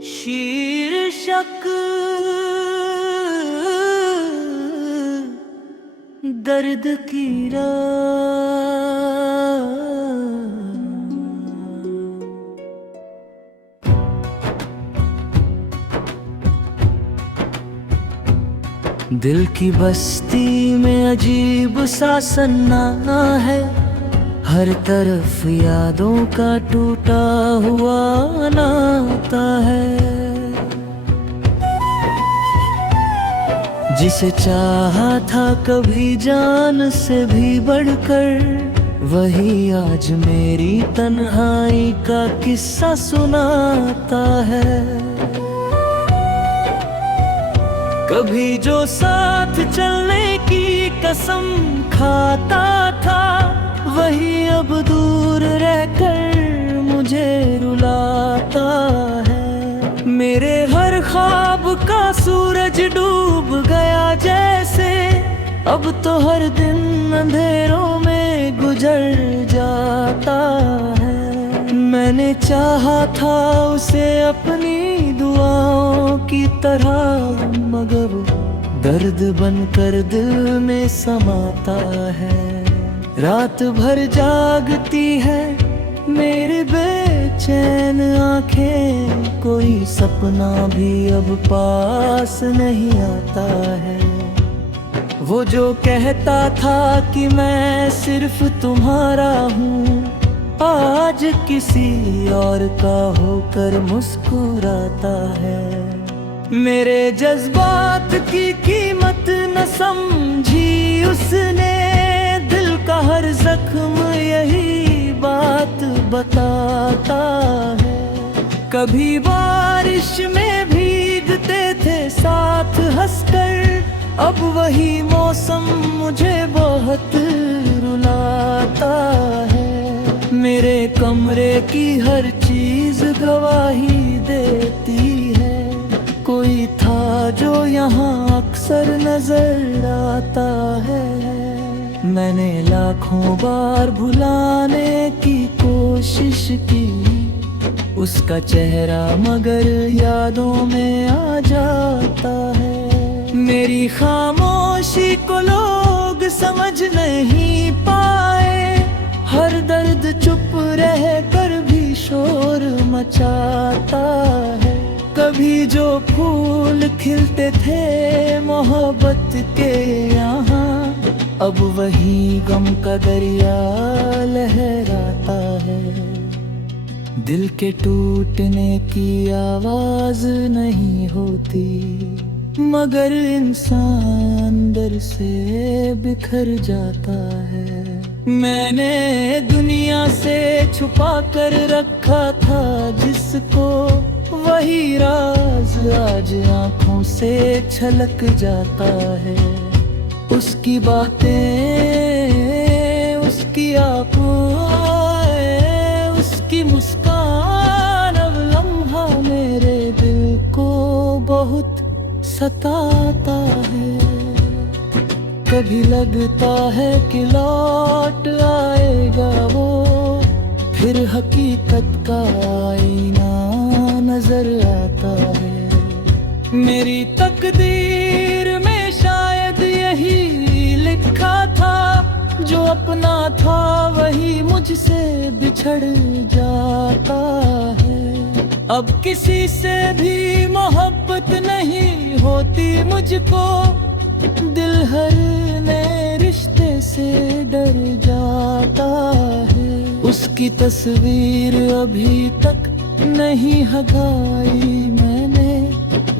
शीर्षक दर्द की दिल की बस्ती में अजीब सा सन्नाटा है। हर तरफ यादों का टूटा हुआ नाता है। जिसे चाहा था कभी जान से भी बढ़कर, वही आज मेरी तन्हाई का किस्सा सुनाता है। कभी जो साथ चलने की कसम खाता था, वही अब दूर रहकर मुझे रुलाता है। मेरे हर ख्वाब का सूरज डूब गया जैसे, अब तो हर दिन अंधेरों में गुजर जाता है। मैंने चाहा था उसे अपनी दुआओं की तरह, मगर वो दर्द बनकर दिल में समाता है। रात भर जागती है मेरी बेचैन आंखें, कोई सपना भी अब पास नहीं आता है। वो जो कहता था कि मैं सिर्फ तुम्हारा हूँ, आज किसी और का होकर मुस्कुराता है। मेरे जज्बात की कीमत न समझी उसने, दिल का हर जख्म यही बात बताता है। कभी बारिश में भीगते थे साथ हंसकर, अब वही मौसम मुझे बहुत रुलाता है। मेरे कमरे की हर चीज गवाही देती है, कोई था जो यहाँ अक्सर नजर आता है। मैंने लाखों बार भुलाने की कोशिश की उसका चेहरा, मगर यादों में आ जाता है। मेरी खामोशी को लोग समझ नहीं पाए, हर दर्द चुप रह कर भी शोर मचाता है। कभी जो फूल खिलते थे मोहब्बत के यहाँ, अब वही गम का दरिया लहराता है। दिल के टूटने की आवाज नहीं होती, मगर इंसान दर से बिखर जाता है। मैंने दुनिया से छुपा कर रखा था जिसको, वही राज आज आँखों से छलक जाता है। उसकी बातें, उसकी आँखों, उसकी मुस्कान अब लम्हा मेरे दिल को बहुत सताता है। कभी लगता है कि लौट आएगा वो, फिर हकीकत का आईना नजर आता है। मेरी तकदीर में शायद यही लिखा था, जो अपना था वही मुझसे बिछड़ जाता है। अब किसी से भी मोहब्बत नहीं होती मुझको, दिल हर नए रिश्ते से डर जाता है। उसकी तस्वीर अभी तक नहीं हटाई मैंने,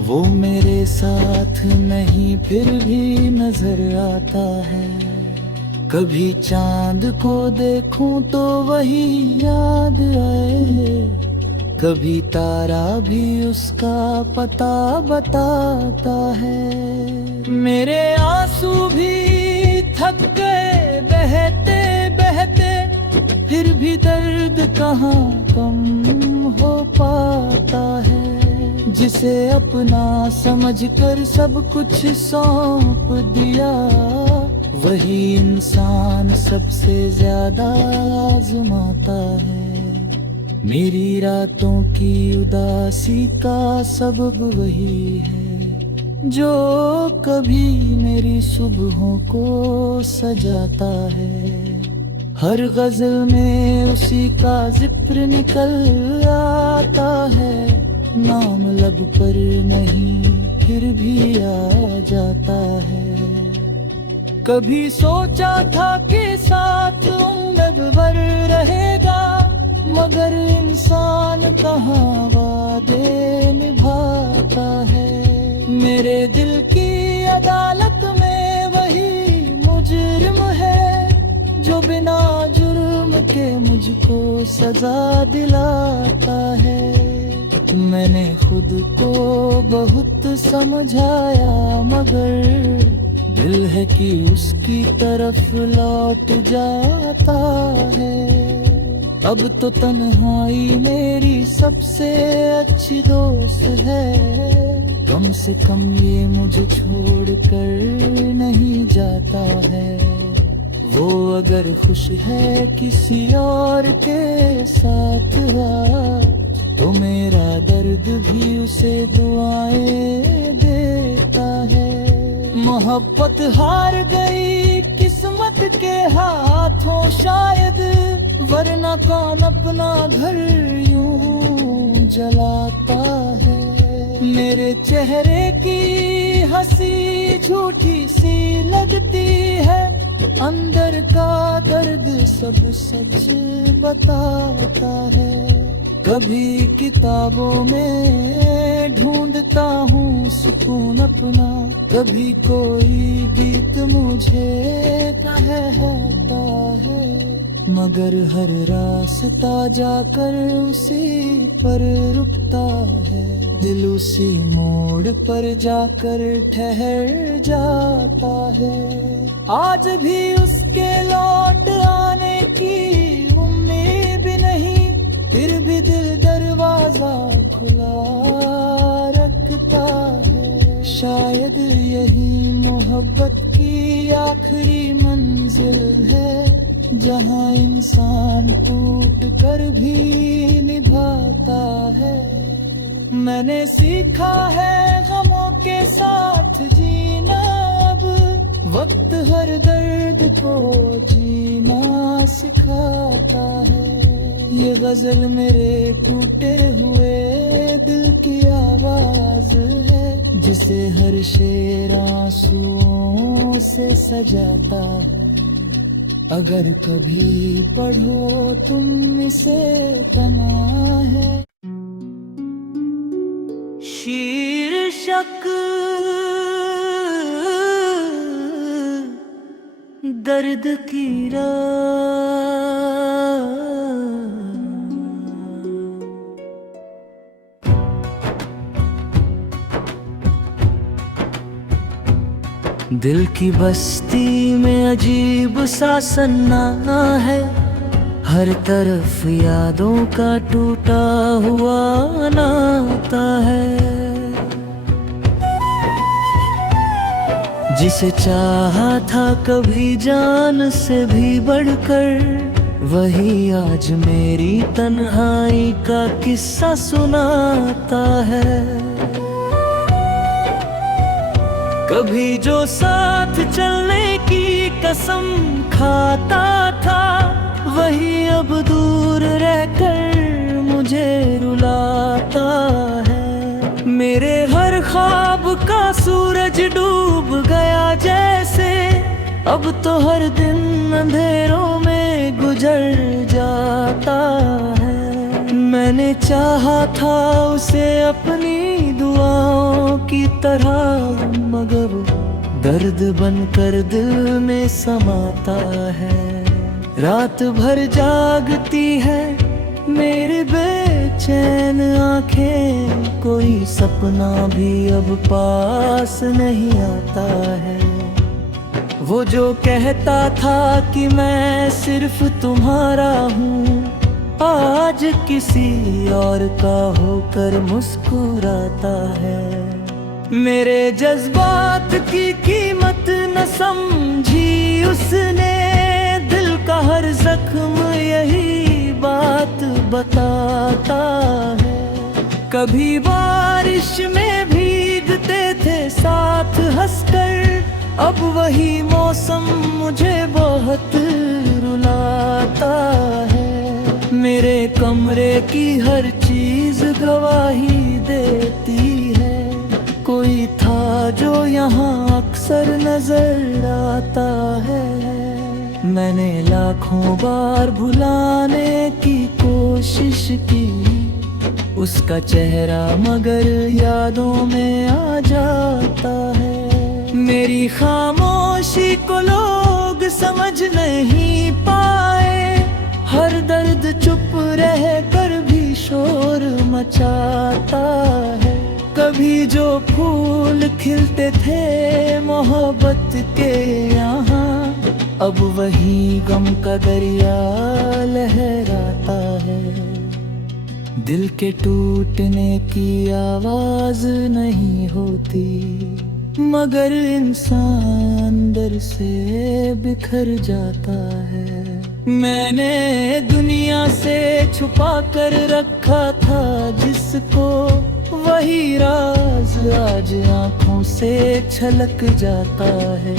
वो मेरे साथ नहीं फिर भी नजर आता है। कभी चांद को देखूं तो वही याद आए, कभी तारा भी उसका पता बताता है। मेरे आंसू भी थक गए बहते बहते, फिर भी दर्द कहाँ कम हो पाता है। जिसे अपना समझकर सब कुछ सौंप दिया, वही इंसान सबसे ज्यादा आजमाता है। मेरी रातों की उदासी का सबब वही है जो कभी मेरी सुबहों को सजाता है। हर गजल में उसी का जिक्र निकल आता है, नाम लब पर नहीं फिर भी आ जाता है। कभी सोचा था कि साथ उम्र भर रहेगा, मगर इंसान कहाँ वादे निभाता है। मेरे दिल की अदालत में वही मुजरिम है जो बिना जुर्म के मुझको सजा दिलाता है। मैंने खुद को बहुत समझाया, मगर दिल है कि उसकी तरफ लौट जाता है। अब तो तन्हाई मेरी सबसे अच्छी दोस्त है, कम से कम ये मुझे छोड़ कर नहीं जाता है। वो अगर खुश है किसी और के साथ तो मेरा दर्द भी उसे दुआएं देता है। मोहब्बत हार गई किस्मत के हाथों शायद, वरना कौन अपना घर यूं जलाता है। मेरे चेहरे की हंसी झूठी सी लगती है, अंदर का दर्द सब सच बताता है। कभी किताबों में ढूंढता हूँ सुकून अपना, कभी कोई गीत मुझे कहता है, मगर हर रास्ता जाकर उसी पर रुकता है। दिल उसी मोड़ पर जाकर ठहर जाता है। आज भी उसके लौट आने की उम्मीद नहीं, फिर भी दिल दरवाजा खुला रखता है। शायद यही मोहब्बत की आखिरी मंजिल है, जहाँ इंसान टूट कर भी निभाता है। मैंने सीखा है गमों के साथ जीना, अब वक्त हर दर्द को जीना सिखाता है। ये गजल मेरे टूटे हुए दिल की आवाज है, जिसे हर शेर आंसुओं से सजाता है। अगर कभी पढ़ो तुम इसे तना है। शीर्षक दर्द की दिल की बस्ती में अजीब सा सन्नाटा है, हर तरफ यादों का टूटा हुआ नाता है। जिसे चाहा था कभी जान से भी बढ़कर, वही आज मेरी तन्हाई का किस्सा सुनाता है। कभी जो साथ चलने की कसम खाता था, वही अब दूर रहकर मुझे रुलाता है। मेरे हर ख्वाब का सूरज डूब गया जैसे, अब तो हर दिन अंधेरों में गुजर जाता है। मैंने चाहा था उसे अपनी दुआओं की तरह, मगर वो दर्द बनकर दिल में समाता है। रात भर जागती है मेरी बेचैन आंखें, कोई सपना भी अब पास नहीं आता है। वो जो कहता था कि मैं सिर्फ तुम्हारा हूँ, आज किसी और का होकर मुस्कुराता है। मेरे जज्बात की कीमत न समझी उसने, दिल का हर जख्म यही बात बताता है। कभी बारिश में भीगते थे साथ हंसकर, अब वही मौसम मुझे बहुत रुलाता है। मेरे कमरे की हर चीज गवाही देती है, कोई था जो यहाँ अक्सर नजर आता है। मैंने लाखों बार भुलाने की कोशिश की उसका चेहरा, मगर यादों में आ जाता है। मेरी खामोशी को लोग समझ नहीं पाए, हर दर्द चुप रह कर भी शोर मचाता है। कभी जो फूल खिलते थे मोहब्बत के यहाँ, अब वही गम का दरिया लहराता है। दिल के टूटने की आवाज नहीं होती, मगर इंसान अंदर से बिखर जाता है। मैंने दुनिया से छुपा कर रखा था जिसको, वही राज आज आँखों से छलक जाता है।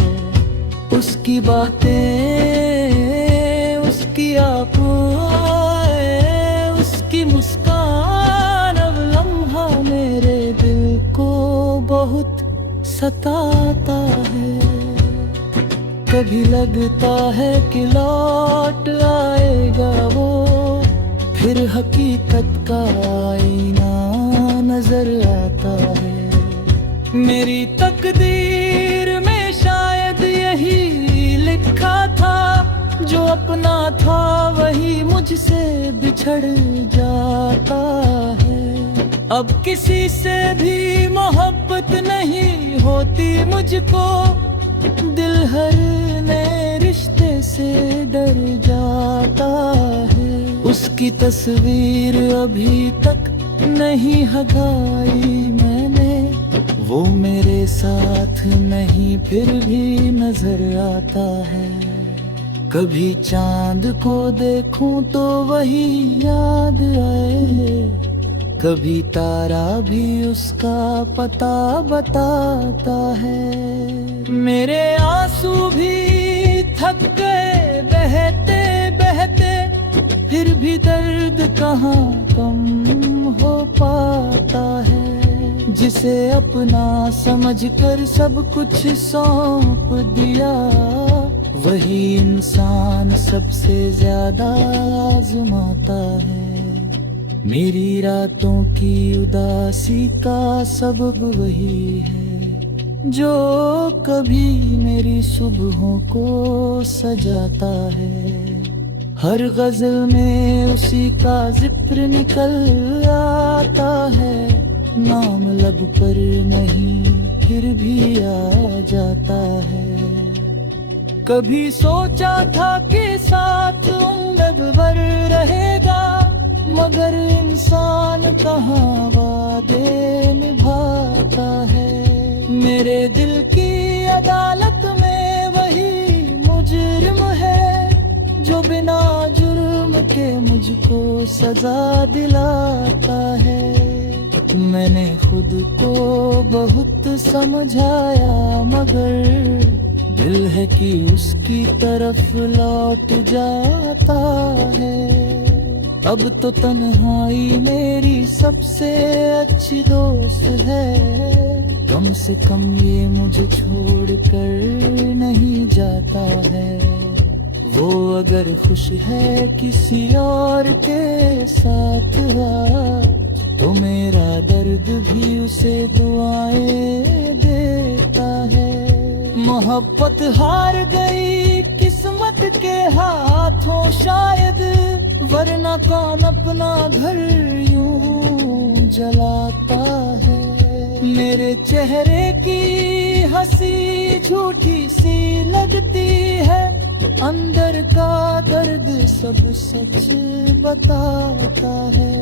उसकी बातें, उसकी आँखों, उसकी मुस्कान अब लम्हा मेरे दिल को बहुत सताता है। कभी लगता है कि लौट आएगा वो, फिर हकीकत का आईना नजर आता है। मेरी तकदीर में शायद यही लिखा था, जो अपना था वही मुझसे बिछड़ जाता है। अब किसी से भी मोहब्बत नहीं होती मुझको, दिल हर नए रिश्ते से डर जाता है। उसकी तस्वीर अभी तक नहीं हटाई मैंने, वो मेरे साथ नहीं फिर भी नजर आता है। कभी चांद को देखूं तो वही याद आए, कभी तारा भी उसका पता बताता है। मेरे आंसू भी थक गए बहते बहते, फिर भी दर्द कहाँ कम हो पाता है। जिसे अपना समझकर सब कुछ सौंप दिया, वही इंसान सबसे ज्यादा आजमाता है। मेरी रातों की उदासी का सबब वही है, जो कभी मेरी सुबहों को सजाता है। हर गजल में उसी का जिक्र निकल आता है, नाम लब पर नहीं फिर भी आ जाता है। कभी सोचा था कि साथ उम्र भर रहेगा, मगर इंसान कहाँ वादे निभाता है। मेरे दिल की अदालत में वही मुजरिम है, जो बिना जुर्म के मुझको सजा दिलाता है। मैंने खुद को बहुत समझाया, मगर दिल है कि उसकी तरफ लौट जाता है। अब तो तन्हाई मेरी सबसे अच्छी दोस्त है, कम से कम ये मुझे छोड़ कर नहीं जाता है। वो अगर खुश है किसी और के साथ, तो मेरा दर्द भी उसे दुआएं देता है। मोहब्बत हार गई किस्मत के हाथों शायद, वरना कौन अपना घर यूं जलाता है। मेरे चेहरे की हंसी झूठी सी लगती है, अंदर का दर्द सब सच बताता है।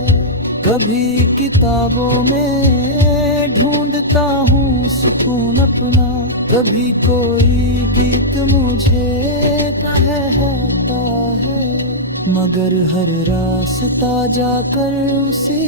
कभी किताबों में ढूंढता हूँ सुकून अपना, कभी कोई गीत मुझे कहता है मगर हर रास्ता जाकर उसे